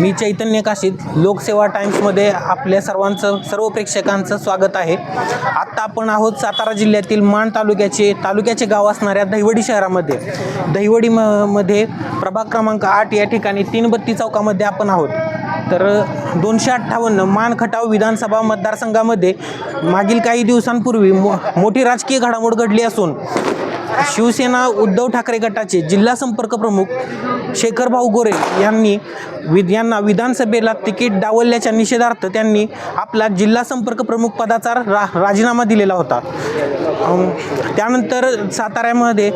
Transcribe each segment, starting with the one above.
मी चैतन्य काशीत लोकसेवा टाइम्समध्ये आपल्या सर्वांचं सर्व प्रेक्षकांचं स्वागत आहे. आत्ता आपण आहोत सातारा जिल्ह्यातील माण तालुक्याचे तालुक्याचे गाव असणाऱ्या दहिवडी शहरामध्ये. दहिवडी म मध्ये प्रभाग क्रमांक आठ या ठिकाणी तीन बत्ती चौकामध्ये आपण आहोत. तर दोनशे अठ्ठावन्न मान खटाव विधानसभा मतदारसंघामध्ये मागील काही दिवसांपूर्वी मो मोठी राजकीय घडामोड घडली असून शिवसेना उद्धव ठाकरे गटाचे जिल्हा संपर्क प्रमुख शेखर भाऊ गोरे यांनी विद यांना विधानसभेला तिकीट डावलल्याच्या निषेधार्थ त्यांनी आपला जिल्हा संपर्क प्रमुख पदाचा रा राजीनामा दिलेला होता. त्यानंतर साताऱ्यामध्ये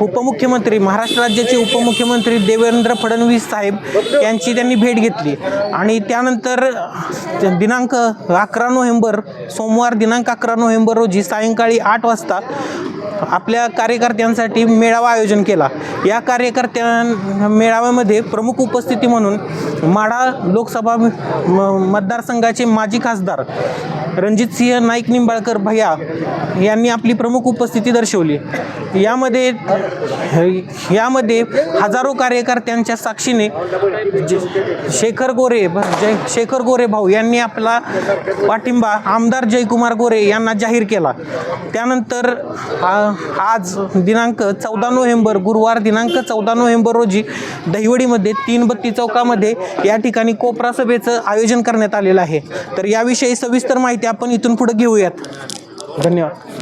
उपमुख्यमंत्री महाराष्ट्र राज्याचे उपमुख्यमंत्री देवेंद्र फडणवीस साहेब यांची त्यांनी भेट घेतली. आणि त्यानंतर दिनांक अकरा नोव्हेंबर सोमवार दिनांक अकरा नोव्हेंबर रोजी सायंकाळी आठ वाजता आपल्या कार्यकर्त्यांसाठी मेळावा आयोजन केला. या कार्यकर्त्या मेळाव्यामध्ये प्रमुख उपस्थिती म्हणून माढा लोकसभा म- मतदारसंघाचे माजी खासदार रणजितसिंह नाईक निंबाळकर भैया यांनी आपली प्रमुख उपस्थिती दर्शवली. यामध्ये यामध्ये हजारो कार्यकर्त्यांच्या साक्षीने शेखर गोरे भ- जय शेखर गोरे भाऊ यांनी आपला पाठिंबा आमदार जयकुमार गोरे यांना जाहीर केला. त्यानंतर आ- आज दिनांक चौदा नोव्हेंबर गुरुवार दिनांक चौदा नोव्हेंबर रोजी दहिवडीमध्ये तीन बत्ती चौकामध्ये या ठिकाणी कोपरा सभेचं आयोजन करण्यात आलेलं आहे. तर याविषयी सविस्तर माहिती आपण इथून पुढे घेऊयात. धन्यवाद.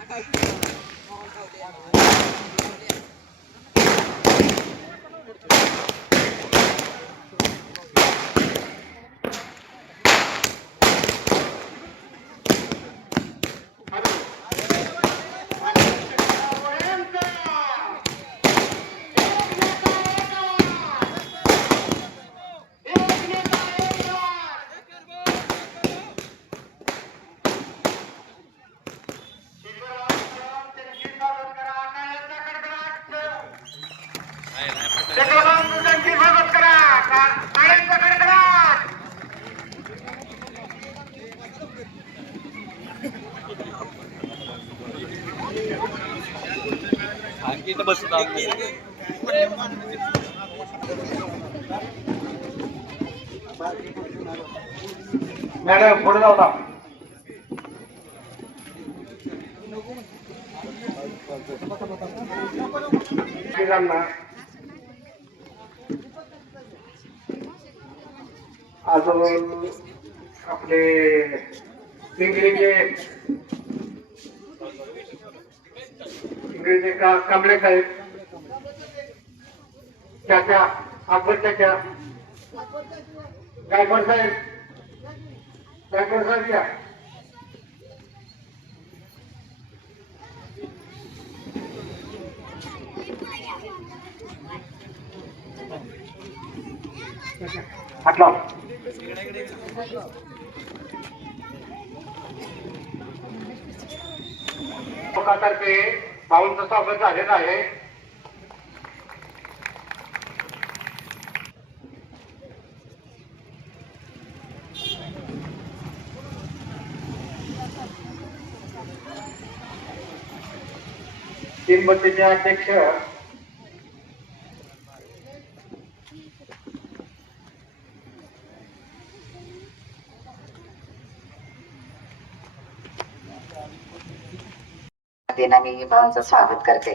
मॅडम पुढे जाऊ ना। अजून आपले पिंगळीचे का कांबळे साहेब त्याच्या अकबर त्याच्या गायकवाड साहेब गायकवाड साहेब या. हात लाव लोकांतर्फे भाऊंचं स्वागत झालेलं आहे. तीनबत्तीचे अध्यक्ष मी भावांचं स्वागत करते.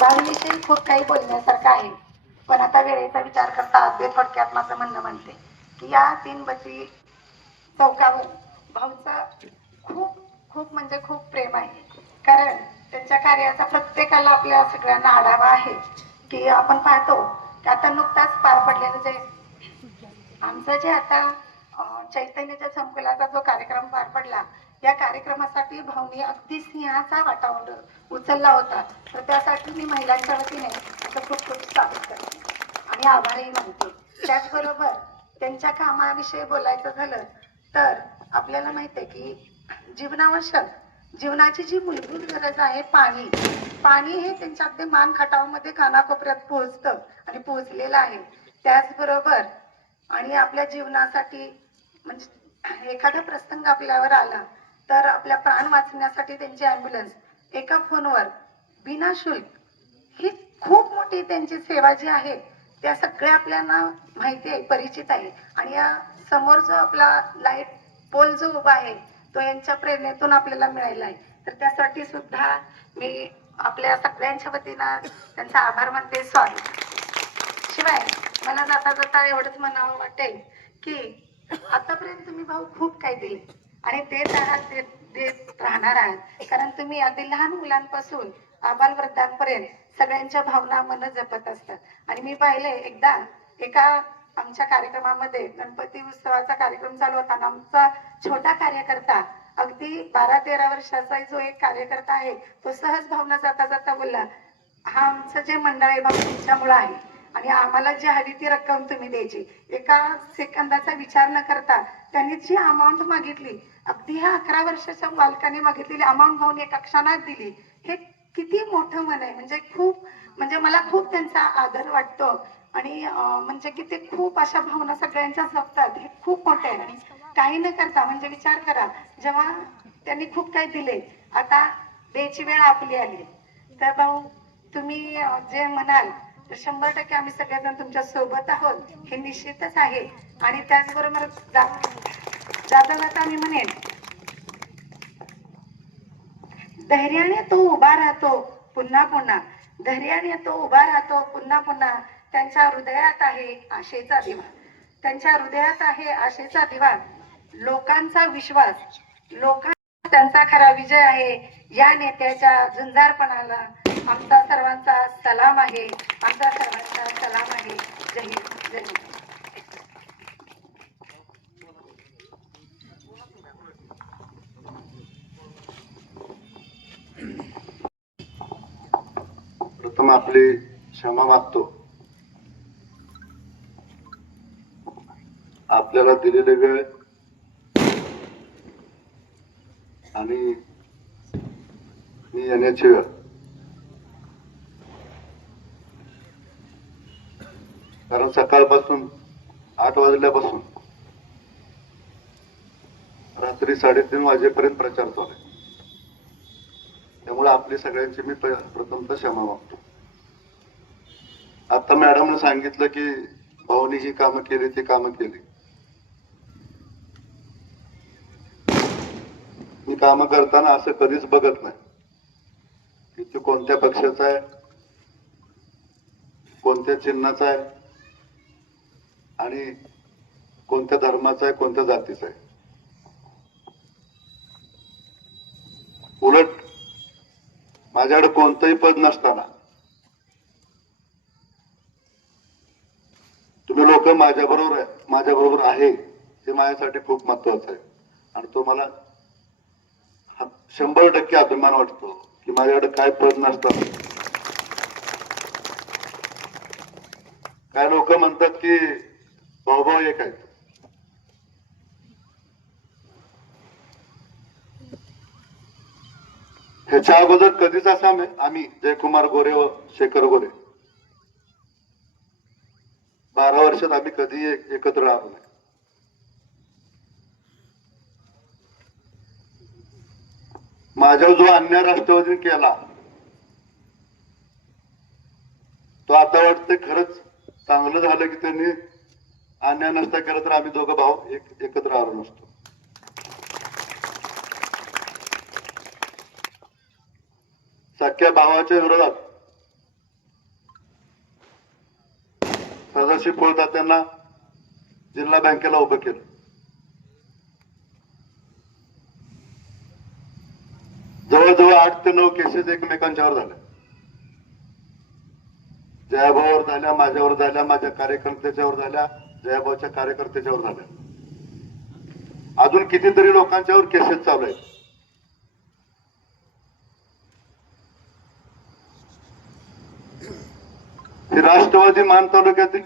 भावीविषयी खूप काही बोलण्यासारखं आहे पण आता वेळेचा विचार करता अगदी थोडक्यात माझं म्हणणं म्हणते की या तीन बची चौकावर भाऊचं खूप खूप म्हणजे खूप प्रेम आहे. कारण त्यांच्या कार्याचा प्रत्येकाला आपल्या सगळ्यांना आढावा आहे की आपण पाहतो की आता नुकताच पार पडलेलं जे आमचं जे आता चैतन्याच्या संकुलाचा जो कार्यक्रम पार पडला या कार्यक्रमासाठी भाऊनी अगदी स्नेहाचा वाटा उचलला होता. तर त्यासाठी मी महिलांच्या वतीने असं खूप खूप स्वागत करते आणि आभारही मानते. त्याचबरोबर त्यांच्या कामाविषयी बोलायचं झालं तर आपल्याला माहीत आहे की जीवनावश्यक जीवनाची जी मूलभूत गरज आहे पाणी पाणी हे त्यांच्या अगदी मान खटावमध्ये कानाकोपऱ्यात पोहोचतं आणि पोहोचलेलं आहे. त्याचबरोबर आणि आपल्या जीवनासाठी म्हणजे एखादा प्रसंग आपल्यावर आला तर आपल्या प्राण वाचण्यासाठी त्यांची ॲम्ब्युलन्स एका फोनवर बिना शुल्क ही खूप मोठी त्यांची सेवा जी आहे त्या सगळ्या आपल्याला माहिती आहे परिचित आहे. आणि या समोर जो आपला लाइट पोल जो उभा आहे तो यांच्या प्रेरणेतून आपल्याला मिळाला आहे. तर त्यासाठी सुद्धा मी आपल्या सगळ्यांच्या वतीनं त्यांचा आभार मानते. सॉरी शिवाय मला जाता जाता एवढंच म्हणावं वाटेल की आतापर्यंत तुम्ही भाऊ खूप काही दिले. आणि देत आहात देत राहणार आहात. कारण तुम्ही अगदी लहान मुलांपासून आबाल वृद्धांपर्यंत सगळ्यांच्या भावना मन जपत असतात. आणि मी पाहिले एकदा एका आमच्या कार्यक्रमामध्ये गणपती उत्सवाचा कार्यक्रम चालू होता आणि आमचा छोटा कार्यकर्ता अगदी बारा तेरा वर्षाचा जो एक कार्यकर्ता आहे तो सहज भावना जाता जाता बोलला हा आमचं जे मंडळ आहे बाबा तुमच्यामुळं आहे. आणि आम्हाला जी हवी ती रक्कम तुम्ही द्यायची. एका सेकंदाचा विचार न करता त्यांनी जी अमाऊंट मागितली अगदी ह्या अकरा वर्षाच्या बालकाने मागितलेली अमाऊंट भाऊन एका क्षणात दिली हे किती मोठं मन आहे. म्हणजे खूप म्हणजे मला खूप त्यांचा आदर वाटतो. आणि म्हणजे की ते खूप अशा भावना सगळ्यांच्या जपतात. हे खूप मोठे आहे. आणि काही न करता म्हणजे विचार करा जेव्हा त्यांनी खूप काही दिले आता द्यायची वेळ आपली आली. तर भाऊ तुम्ही जे म्हणाल तर शंभर टक्के आम्ही सगळेजण तुमच्यासोबत आहोत. हे निश्चितच आहे. आणि त्याचबरोबर जाता जाता मी म्हणेन धैर्याने तो उभा राहतो पुन्हा पुन्हा. धैर्याने तो उभा राहतो पुन्हा पुन्हा. त्यांच्या हृदयात आहे आशेचा दिवा. त्यांच्या हृदयात आहे आशेचा दिवा. लोकांचा विश्वास लोकां त्यांचा खरा विजय आहे. या नेत्याच्या झुंजारपणाला आमचा सर्वांचा सलाम आहे. आमचा सर्वांचा सलाम आहे. जय हिंद जय हिंद. प्रथम आपले क्षमा मागतो. आपल्याला दिलेले वेळ आणि मी येण्याची वेळ. कारण सकाळपासून आठ वाजल्यापासून रात्री साडेतीन वाजेपर्यंत प्रचार चालू आहे. त्यामुळे आपली सगळ्यांची मी प- प्रथमतः क्षमा मागतो. आता मॅडमनं सांगितलं की भाऊनी ही कामं केली ती कामं केली. काम करताना असं कधीच बघत नाही. की तू कोणत्या पक्षाचा आहे? कोणत्या चिन्हाचा आहे? आणि कोणत्या धर्माचा आहे? कोणत्या जातीचा आहे? उलट माझ्याकडे कोणतंही पद नसताना तुम्ही लोक माझ्या बरोबर माझ्या बरोबर आहे हे माझ्यासाठी खूप महत्वाचं आहे. आणि तो मला शंभर टक्के अभिमान वाटतो की माझ्याकडे काय पद नसतात काय लोक म्हणतात की भाऊभाऊ एक आहेत. ह्याच्या अगोदर कधीच असा आम्ही जयकुमार गोरे व शेखर गोरे. बारा वर्षात आम्ही कधी एकत्र आलो नाही. माझ्यावर जो अन्याय राष्ट्रवादीने केला तो आता वाटतं खरंच चांगलं झालं की त्यांनी अन्याय नसता केला तर आम्ही दोघं भाऊ एक एकत्र आलो नसतो. सख्या भावाच्या विरोधात सदाशिव त्यांना जिल्हा बँकेला उभं केलं. जवळजवळ आठ ते नऊ केसेस एकमेकांच्यावर झाल्या जयाभावावर झाल्या माझ्यावर झाल्या माझ्या कार्यकर्त्याच्यावर झाल्या जयाभाऊच्या कार्यकर्त्याच्यावर झाल्या. अजून कितीतरी लोकांच्यावर केसेस चालू आहेत. हे राष्ट्रवादी मान तालुक्यातील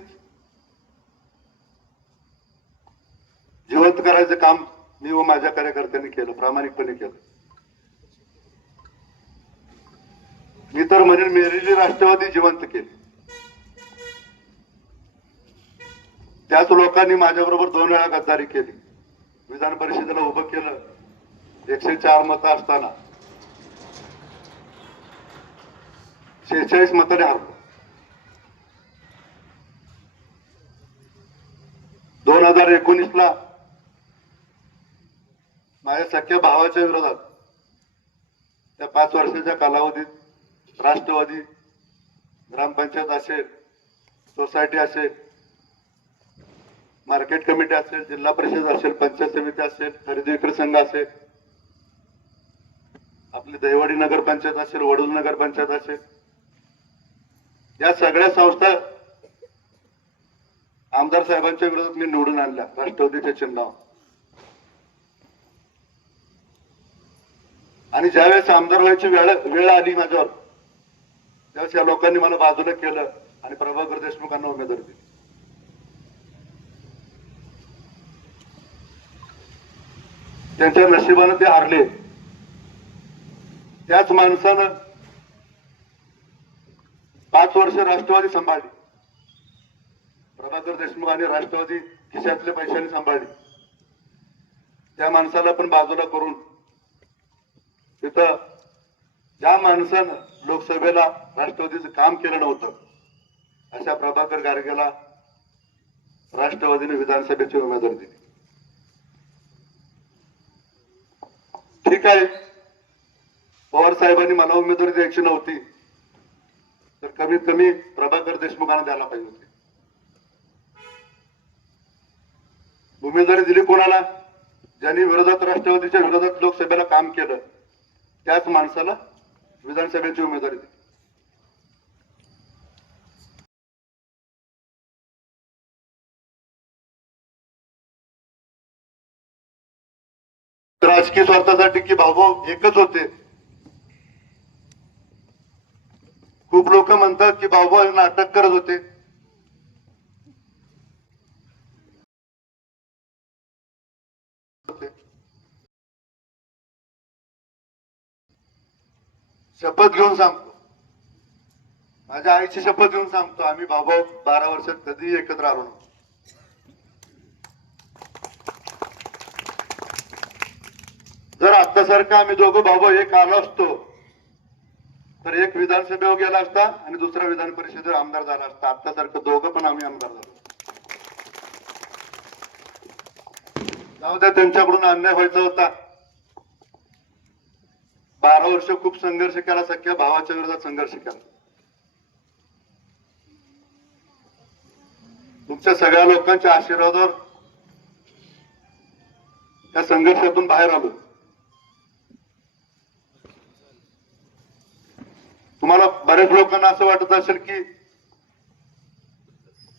जिवंत करायचं काम मी व माझ्या कार्यकर्त्यांनी केलं प्रामाणिकपणे केलं. मी तर म्हणेन मेलेली राष्ट्रवादी जिवंत केली. त्याच लोकांनी माझ्याबरोबर दोन वेळा गद्दारी केली. विधान परिषदेला उभं केलं. एकशे चार मतं असताना. शेहेचाळीस मताने हरलो दोन हजार एकोणीस ला माझ्या सख्या भावाच्या विरोधात त्या पाच वर्षाच्या कालावधीत राष्ट्रवादी ग्रामपंचायत असेल सोसायटी असेल मार्केट कमिटी असेल जिल्हा परिषद असेल पंचायत समिती असेल खरेदी विक्री संघ असेल आपली दहिवाडी नगरपंचायत असेल वडूल नगरपंचायत असेल या सगळ्या संस्था आमदार साहेबांच्या विरोधात मी निवडून आणल्या राष्ट्रवादीच्या चिन्हावर. आणि ज्यावेळेस आमदार व्हायची वेळ वेळ आली माझ्यावर त्यावेळेस या लोकांनी मला बाजूला केलं आणि प्रभाकर देशमुखांना उमेदवारी दिली. त्यांच्या नशिबानं ते हारले. त्याच माणसानं पाच वर्ष राष्ट्रवादी सांभाळली. प्रभाकर देशमुख आणि राष्ट्रवादी खिशातल्या पैशांनी सांभाळली. त्या माणसाला पण बाजूला करून तिथं ज्या माणसानं लोकसभेला राष्ट्रवादीचं काम केलं नव्हतं अशा प्रभाकर गारगेला राष्ट्रवादीने विधानसभेची उमेदवारी दिली. ठीक आहे. पवार साहेबांनी मला उमेदवारी द्यायची नव्हती तर कमीत कमी प्रभाकर देशमुखांना द्यायला पाहिजे होती. उमेदवारी दिली कोणाला? ज्यांनी विरोधात राष्ट्रवादीच्या विरोधात लोकसभेला काम केलं त्याच माणसाला विधानसभेची उमेदवारी दिली राजकीय स्वार्थासाठी की भाऊभाऊ एकच होते खूप लोक म्हणतात की भाऊभाऊ नाटक करत होते होते. शपथ घेऊन सांगतो. माझ्या आईची शपथ घेऊन सांगतो. आम्ही भाऊ बारा वर्षात कधीही एकत्र आलो नव्हतो. जर आत्तासारखं आम्ही दोघं भाऊ एक आलो असतो तर एक विधानसभेवर गेला असता आणि दुसरा विधान परिषदेवर आमदार झाला असता. आत्तासारखं दोघं पण आम्ही आमदार झालो. जाऊ द्या त्यांच्याकडून अन्याय व्हायचा होता. बारा वर्ष खूप संघर्ष केला सख्या भावाच्या विरोधात संघर्ष केला. तुमच्या सगळ्या लोकांच्या आशीर्वादावर या संघर्षातून बाहेर आलो. तुम्हाला बऱ्याच लोकांना असं वाटत असेल की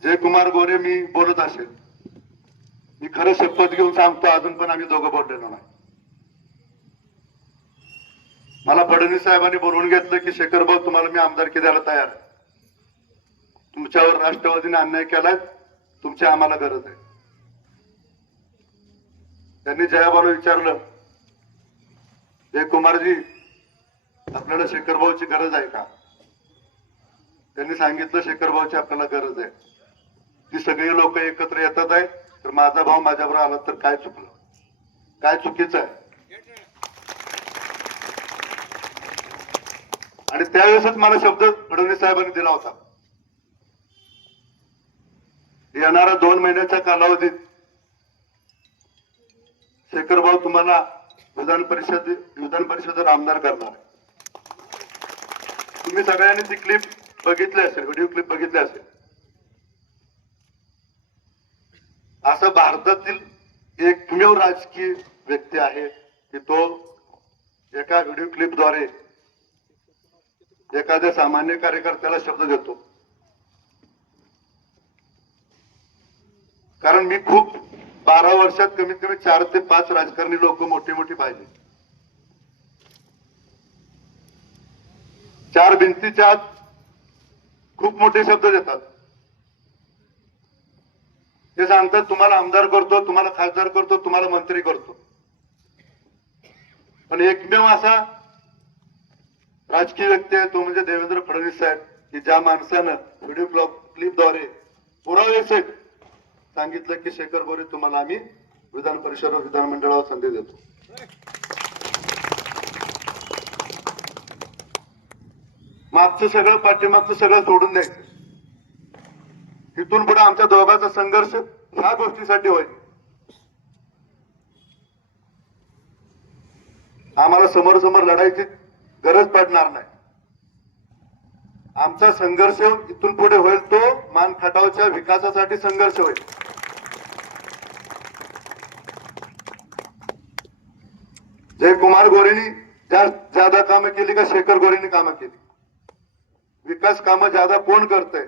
जयकुमार गोरे मी बोलत असेल. मी खरं शपथ घेऊन सांगतो अजून पण आम्ही दोघं बोललेलो नाही. मला फडणवीस साहेबांनी बोलवून घेतलं की शेखर भाऊ तुम्हाला मी आमदारकी द्यायला तयार आहे. तुमच्यावर राष्ट्रवादीने अन्याय केलाय तुमची आम्हाला गरज आहे. त्यांनी जयाबाला विचारलं जयकुमारजी आपल्याला शेखर भाऊची गरज आहे का? त्यांनी सांगितलं शेखर भाऊची आपल्याला गरज आहे. ती सगळी लोक एकत्र येतात आहे तर माझा भाऊ माझ्याबरोबर आला तर काय चुकलं? काय चुकीचं आहे? आणि त्यावेळेसच मला शब्द फडणवीस साहेबांनी दिला होता. येणाऱ्या दोन महिन्याच्या कालावधीत शेखरभाऊ तुम्हाला विधान परिषद विधान परिषदेवर आमदार करणार तुम्ही सगळ्यांनी ती क्लिप बघितली असेल व्हिडिओ क्लिप बघितली असेल. असं भारतातील एकमेव राजकीय व्यक्ती आहे की तो एका व्हिडिओ क्लिपद्वारे एखाद्या सामान्य कार्यकर्त्याला शब्द देतो. कारण मी खूप बारा वर्षात कमीत कमी चार ते पाच राजकारणी लोक मोठे मोठी पाहिजे चार भिंतीच्या आत खूप मोठे शब्द देतात. ते सांगतात तुम्हाला आमदार करतो तुम्हाला खासदार करतो तुम्हाला मंत्री करतो. पण एकमेव असा राजकीय व्यक्ती आहे तो म्हणजे देवेंद्र फडणवीस साहेब की ज्या माणसानं व्हिडिओ क्लिपद्वारे पुरावे सांगितलं की शेखर गोरे तुम्हाला आम्ही विधान परिषद व विधानमंडळावर संधी देतो. मागचं सगळं पाठीमागचं सगळं सोडून द्यायचं इथून पुढे आमच्या दोघांचा संघर्ष ह्या गोष्टीसाठी होईल. आम्हाला समोर समोर लढायची गरज पडणार नाही. आमचा संघर्ष इथून पुढे होईल तो मान खटावच्या विकासासाठी संघर्ष होईल. जयकुमार गोरेनी त्या ज्यादा कामं केली का शेखर गोरेनी कामं केली. विकास कामं ज्यादा कोण करतय?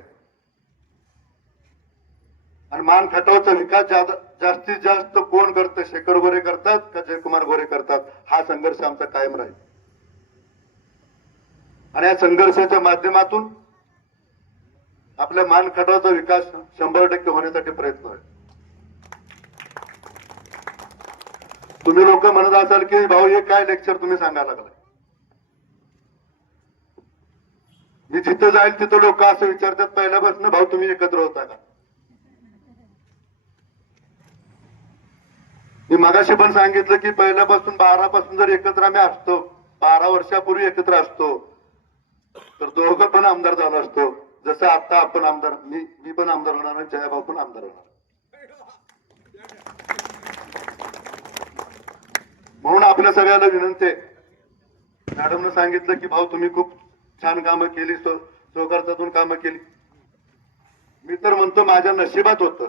आणि मान खटावचा विकास ज्यादा जास्तीत जास्त कोण करतं शेखर गोरे करतात का जयकुमार गोरे करतात? हा संघर्ष आमचा कायम राहील. आणि या संघर्षाच्या माध्यमातून आपल्या मानखटाचा विकास शंभर टक्के होण्यासाठी प्रयत्न आहे. तुम्ही लोक म्हणत असाल की भाऊ हे काय लेक्चर तुम्ही सांगायला लागलाय? मी जिथं जाईल तिथं लोक असं विचारतात पहिल्यापासून भाऊ तुम्ही एकत्र होता का? मी मगाशी पण सांगितलं की पहिल्यापासून बारा पासून जर एकत्र आम्ही असतो बारा वर्षापूर्वी एकत्र असतो तर दोघं पण आमदार झाला असतो. जसं आता आपण आमदार मी मी पण आमदार होणार आणि जयाभाऊ पण आमदार होणार. म्हणून आपल्या सगळ्याला विनंती आहे. मॅडमनं सांगितलं की भाऊ तुम्ही खूप छान कामं केली सो कामं केली. मी तर म्हणतो माझ्या नशिबात होतं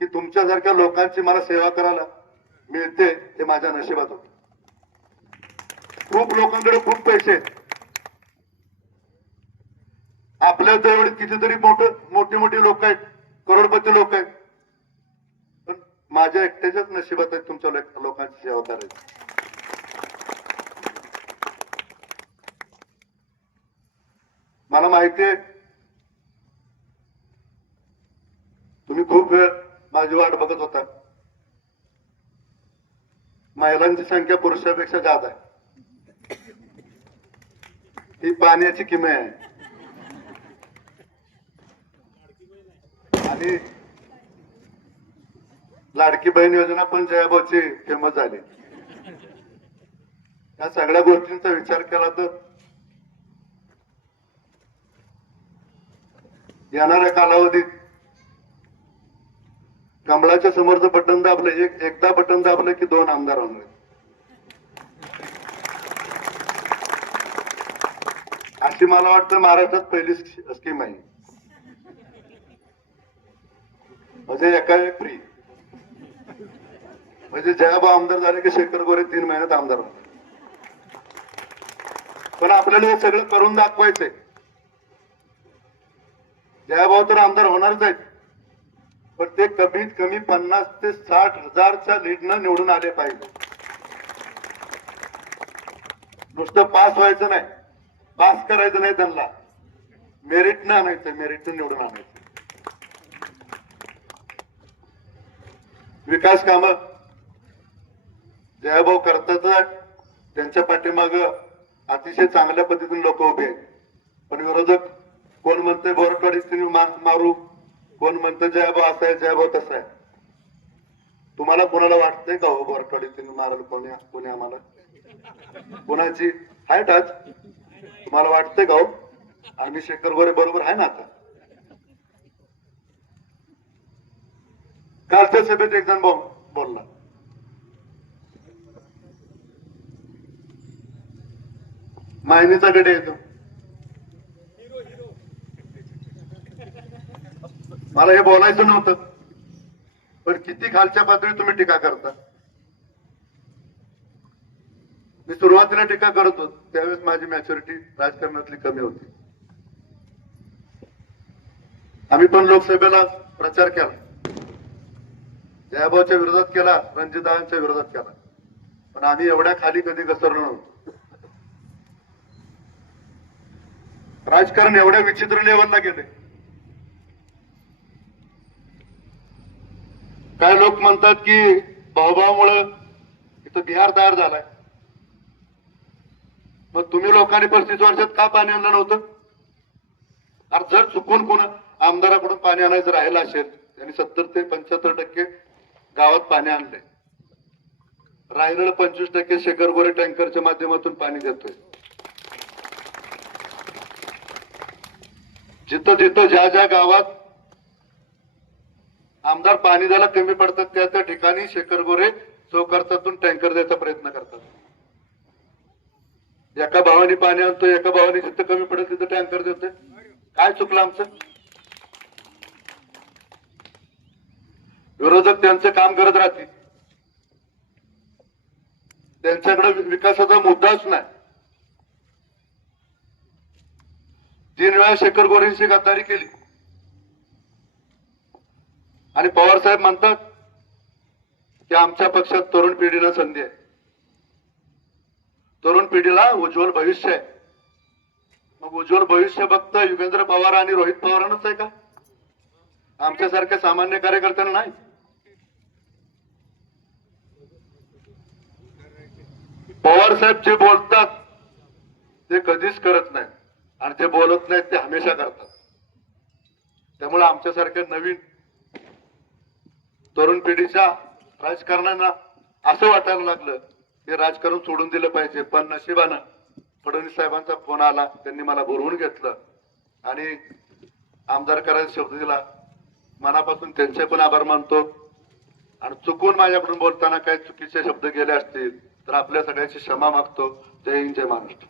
की तुमच्यासारख्या लोकांची मला सेवा करायला मिळते हे माझ्या नशिबात होत. खूप लोकांकडे खूप पैसे आहेत. आपल्या जवळ कितीतरी मोठे मोठी मोठी लोक आहेत. करोडपती लोक आहेत. पण माझ्या एकट्याच्याच नशिबात आहेत तुमच्या लोकांची सेवा करायची. मला माहिती आहे तुम्ही खूप वेळ माझी वाट बघत होता. महिलांची संख्या पुरुषापेक्षा जास्त आहे. ही पाण्याची किमया आहे. आणि लाडकी बहीण योजना पण जयाबाची फेमस झाली. या सगळ्या गोष्टींचा विचार केला तर येणाऱ्या कालावधीत कमळाच्या समोरचं बटन दाबलं एक एकदा बटन दाबलं की दोन आमदार होणार अशी मला वाटतं महाराष्ट्रात पहिली स्कीम आहे. म्हणजे एका एक फ्री म्हणजे जयाबा आमदार झाले की शेखर गोरे तीन महिन्यात आमदार पण आपल्याला हे सगळं करून दाखवायचंय. जयाभाऊ तर आमदार होणारच आहेत. पण ते कमीत कमी पन्नास ते साठ हजारच्या लीडनं निवडून आले पाहिजे. नुसतं पास व्हायचं नाही. पास करायचं नाही त्यांना. मेरिटनं आणायचं मेरिटनं निवडून आणायचं विकास काम. जयाभाऊ करतात त्यांच्या पाठीमाग अतिशय चांगल्या पद्धतीने लोक उभे आहेत. पण विरोधक कोण म्हणते बोरकडीच मारू? कोण म्हणतं जयाभाऊ असा आहे जयाभाऊ तसा आहे? तुम्हाला कोणाला वाटतंय का हो स्त्री मारल कोणी कोणी आम्हाला? कोणाची? आहे टाच. तुम्हाला वाटतंय का हो? आम्ही शेखर गोरे बरोबर आहे ना आता? कालच्या सभेत एक जण बोलला. मायनीचा गडे येतो. मला हे बोलायचं नव्हतं. पण किती खालच्या पातळी तुम्ही टीका करता? मी सुरुवातीला टीका करत होतो. त्यावेळेस माझी मॅच्युरिटी राजकारणातली कमी होती. आम्ही पण लोकसभेला प्रचार केला. जयाभाऊच्या विरोधात केला रणजितदाच्या विरोधात केला. पण आम्ही एवढ्या खाली कधी घसरलो नव्हतो. राजकारण एवढ्या विचित्र लेवलला गेले. काय लोक म्हणतात की भाऊभावामुळं इथं बिहार तयार झालाय. मग तुम्ही लोकांनी पस्तीस वर्षात का पाणी आणलं नव्हतं? अरे जर चुकून कोण आमदाराकडून पाणी आणायचं राहिलं असेल त्यांनी सत्तर ते पंच्याहत्तर टक्के गावात पाणी आणलंय. रायगड पंचवीस टक्के शेखर गोरे टँकरच्या माध्यमातून पाणी देतोय. जिथं जिथं ज्या ज्या गावात आमदार पाणी द्यायला कमी पडतात त्या त्या ठिकाणी शेखर गोरे चौकार्चातून टँकर द्यायचा प्रयत्न करतात. एका भावाने पाणी आणतो एका भावाने जिथं कमी पडेल तिथं टँकर देतोय. काय चुकलं आमचं? विरोधक त्यांचं काम करत राहतील. त्यांच्याकडे विकासाचा मुद्दाच नाही. तीन वेळा शेखर गोरेंशी गद्दारी केली. आणि पवार साहेब म्हणतात की आमच्या पक्षात तरुण पिढीला संधी आहे. तरुण पिढीला उज्ज्वल भविष्य आहे. मग उज्ज्वल भविष्य फक्त युगेंद्र पवार आणि रोहित पवारांनाच आहे का? आमच्यासारख्या सामान्य कार्यकर्त्यांना नाही. पवार साहेब जे बोलतात ते कधीच करत नाहीत. आणि जे बोलत नाहीत ते हमेशा करतात. त्यामुळे आमच्यासारख्या नवीन तरुण पिढीच्या राजकारणांना असं वाटायला लागलं की राजकारण सोडून दिलं पाहिजे. पण नशिबानं फडणवीस साहेबांचा फोन आला त्यांनी मला बोलवून घेतलं. आणि आमदार करायचा शब्द दिला मनापासून त्यांचे पण आभार मानतो. आणि चुकून माझ्याकडून बोलताना काही चुकीचे शब्द गेले असतील तर आपल्या सगळ्यांची क्षमा मागतो. जय हिंद जय महाराष्ट्र.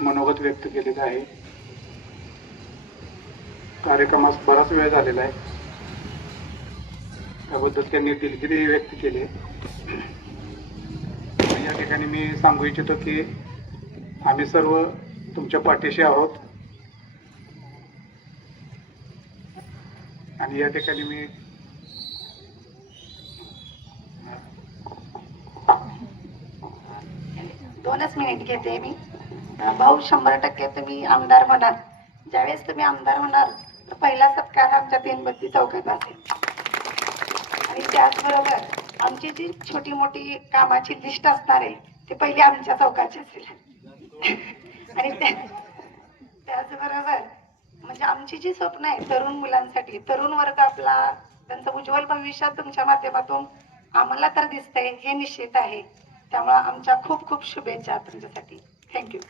मनोगत व्यक्त केलेलं आहे. कार्यक्रमास बराच वेळ झालेला आहे. त्याबद्दल त्यांनी दिलगिरी व्यक्त केली या ठिकाणी मी सांगू इच्छितो की आम्ही सर्व तुमच्या पाठीशी आहोत. आणि या ठिकाणी मी दोनच मिनिट घेते मी. भाऊ शंभर टक्के तुम्ही आमदार होणार ज्यावेळेस तुम्ही आमदार होणार तर पहिला सत्कार आमच्या तीनबत्ती चौकात असेल. आणि त्याचबरोबर आमची जी छोटी मोठी कामाची लिस्ट असणार आहे ती पहिली आमच्या चौकाची असेल. आणि त्या- त्याचबरोबर म्हणजे आमची जी स्वप्न आहे तरुण मुलांसाठी तरुण वर्ग आपला त्यांचं उज्ज्वल भविष्य तुमच्या माध्यमातून आम्हाला तर दिसतंय हे निश्चित आहे. त्यामुळे आमच्या खूप खूप शुभेच्छा तुमच्यासाठी. थँक्यू